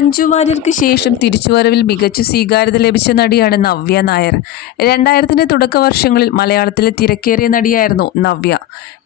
മഞ്ജു വാര്യർക്ക് ശേഷം തിരിച്ചുവരവിൽ മികച്ച സ്വീകാര്യത ലഭിച്ച നടിയാണ് നവ്യ നായർ. രണ്ടായിരത്തിന്റെ തുടക്ക വർഷങ്ങളിൽ മലയാളത്തിലെ തിരക്കേറിയ നടിയായിരുന്നു നവ്യ.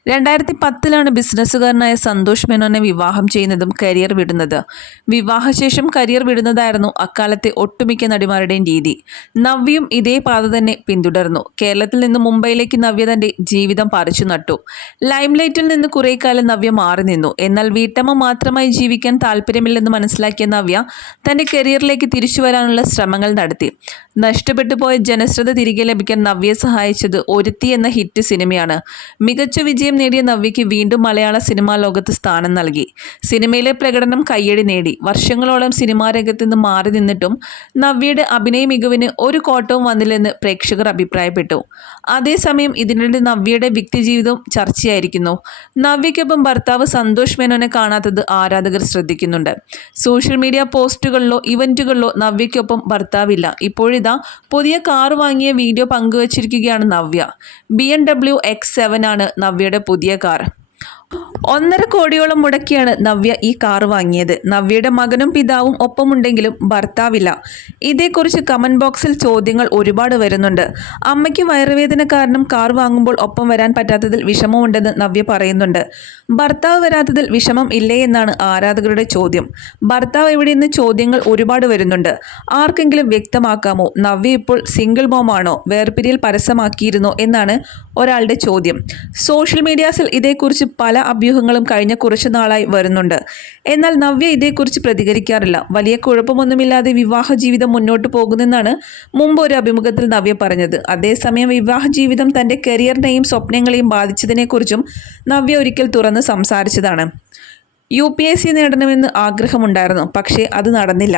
രണ്ടായിരത്തി പത്തിലാണ് ബിസിനസ്സുകാരനായ സന്തോഷ് മേനോനെ വിവാഹം ചെയ്യുന്നതും കരിയർ വിടുന്നത്. വിവാഹശേഷം കരിയർ വിടുന്നതായിരുന്നു അക്കാലത്തെ ഒട്ടുമിക്ക നടിമാരുടെയും രീതി. നവ്യയും ഇതേ പാത തന്നെ പിന്തുടർന്നു. കേരളത്തിൽ നിന്ന് മുംബൈയിലേക്ക് നവ്യ തന്റെ ജീവിതം പറിച്ചു നട്ടു. ലൈംലൈറ്റിൽ നിന്ന് കുറേ കാലം നവ്യ മാറി നിന്നു. എന്നാൽ വീട്ടമ്മ മാത്രമായി ജീവിക്കാൻ താല്പര്യമില്ലെന്ന് മനസ്സിലാക്കിയ നവ്യ തന്റെ കരിയറിലേക്ക് തിരിച്ചു വരാനുള്ള ശ്രമങ്ങൾ നടത്തി. നഷ്ടപ്പെട്ടു പോയ ജനശ്രദ്ധ തിരികെ ലഭിക്കാൻ നവ്യയെ സഹായിച്ചത് ഒരുത്തി എന്ന ഹിറ്റ് സിനിമയാണ്. മികച്ച വിജയം നേടിയ നവ്യയ്ക്ക് വീണ്ടും മലയാള സിനിമാ ലോകത്ത് സ്ഥാനം നൽകി. സിനിമയിലെ പ്രകടനം കയ്യടി നേടി. വർഷങ്ങളോളം സിനിമാ രംഗത്ത് നിന്ന് മാറി നിന്നിട്ടും നവ്യയുടെ അഭിനയ മികവിന് ഒരു കോട്ടവും വന്നില്ലെന്ന് പ്രേക്ഷകർ അഭിപ്രായപ്പെട്ടു. അതേസമയം ഇതിനിടെ നവ്യയുടെ വ്യക്തിജീവിതവും ചർച്ചയായിരിക്കുന്നു. നവ്യയ്ക്കൊപ്പം ഭർത്താവ് സന്തോഷ് മേനോനെ കാണാത്തത് ആരാധകർ ശ്രദ്ധിക്കുന്നുണ്ട്. സോഷ്യൽ മീഡിയ പോസ്റ്റുകളിലോ ഇവന്റുകളിലോ നവ്യയ്ക്കൊപ്പം ഭർത്താവില്ല. ഇപ്പോഴിതാ പുതിയ കാർ വാങ്ങിയ video പങ്കുവച്ചിരിക്കുകയാണ് Navya. B M W X seven ആണ് നവ്യയുടെ പുതിയ കാർ. ഒന്നര കോടിയോളം മുടക്കിയാണ് നവ്യ ഈ കാർ വാങ്ങിയത്. നവ്യയുടെ മകനും പിതാവും ഒപ്പമുണ്ടെങ്കിലും ഭർത്താവില്ല. ഇതേക്കുറിച്ച് കമന്റ് ബോക്സിൽ ചോദ്യങ്ങൾ ഒരുപാട് വരുന്നുണ്ട്. അമ്മയ്ക്ക് വയറുവേദന കാരണം കാർ വാങ്ങുമ്പോൾ ഒപ്പം വരാൻ പറ്റാത്തതിൽ വിഷമമുണ്ടെന്ന് നവ്യ പറയുന്നുണ്ട്. ഭർത്താവ് വരാത്തതിൽ വിഷമം ഇല്ലേ എന്നാണ് ആരാധകരുടെ ചോദ്യം. ഭർത്താവ് എവിടെയെന്ന് ചോദ്യങ്ങൾ ഒരുപാട് വരുന്നുണ്ട്. ആർക്കെങ്കിലും വ്യക്തമാക്കാമോ? നവ്യ ഇപ്പോൾ സിംഗിൾ മോമാണോ? വേർപിരിയൽ പരസ്യമാക്കിയിരുന്നോ? എന്നാണ് ഒരാളുടെ ചോദ്യം. സോഷ്യൽ മീഡിയാസിൽ ഇതേക്കുറിച്ച് പല അഭ്യൂഹങ്ങളും കഴിഞ്ഞ കുറച്ചു നാളായി വരുന്നുണ്ട്. എന്നാൽ നവ്യ ഇതേക്കുറിച്ച് പ്രതികരിക്കാറില്ല. വലിയ കുഴപ്പമൊന്നുമില്ലാതെ വിവാഹ ജീവിതം മുന്നോട്ട് പോകുന്നെന്നാണ് മുമ്പ് ഒരു അഭിമുഖത്തിൽ നവ്യ പറഞ്ഞത്. അതേസമയം വിവാഹ ജീവിതം തന്റെ കരിയറിനെയും സ്വപ്നങ്ങളെയും ബാധിച്ചതിനെക്കുറിച്ചും നവ്യ ഒരിക്കൽ തുറന്ന് സംസാരിച്ചതാണ്. യു പി എസ് സി നേടണമെന്ന് ആഗ്രഹമുണ്ടായിരുന്നു പക്ഷേ അത് നടന്നില്ല.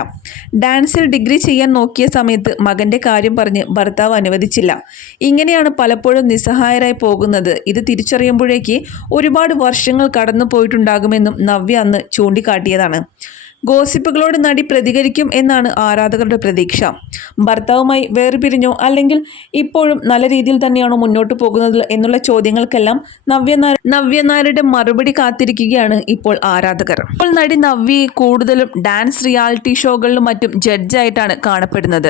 ഡാൻസിൽ ഡിഗ്രി ചെയ്യാൻ നോക്കിയ സമയത്ത് മകന്റെ കാര്യം പറഞ്ഞ് ഭർത്താവ് അനുവദിച്ചില്ല. ഇങ്ങനെയാണ് പലപ്പോഴും നിസ്സഹായരായി പോകുന്നത്. ഇത് തിരിച്ചറിയുമ്പോഴേക്ക് ഒരുപാട് വർഷങ്ങൾ കടന്നു പോയിട്ടുണ്ടാകുമെന്നും നവ്യ അന്ന് ചൂണ്ടിക്കാട്ടിയതാണ്. ഗോസിപ്പുകളോട് നടി പ്രതികരിക്കും എന്നാണ് ആരാധകരുടെ പ്രതീക്ഷ. ഭർത്താവുമായി വേർപിരിഞ്ഞോ അല്ലെങ്കിൽ ഇപ്പോഴും നല്ല രീതിയിൽ തന്നെയാണോ മുന്നോട്ട് പോകുന്നത് എന്നുള്ള ചോദ്യങ്ങൾക്കെല്ലാം നവ്യ നവ്യനാരുടെ മറുപടി കാത്തിരിക്കുകയാണ് ഇപ്പോൾ ആരാധകർ. ഇപ്പോൾ നടി നവ്യെ കൂടുതലും ഡാൻസ് റിയാലിറ്റി ഷോകളിലും മറ്റും ജഡ്ജായിട്ടാണ് കാണപ്പെടുന്നത്.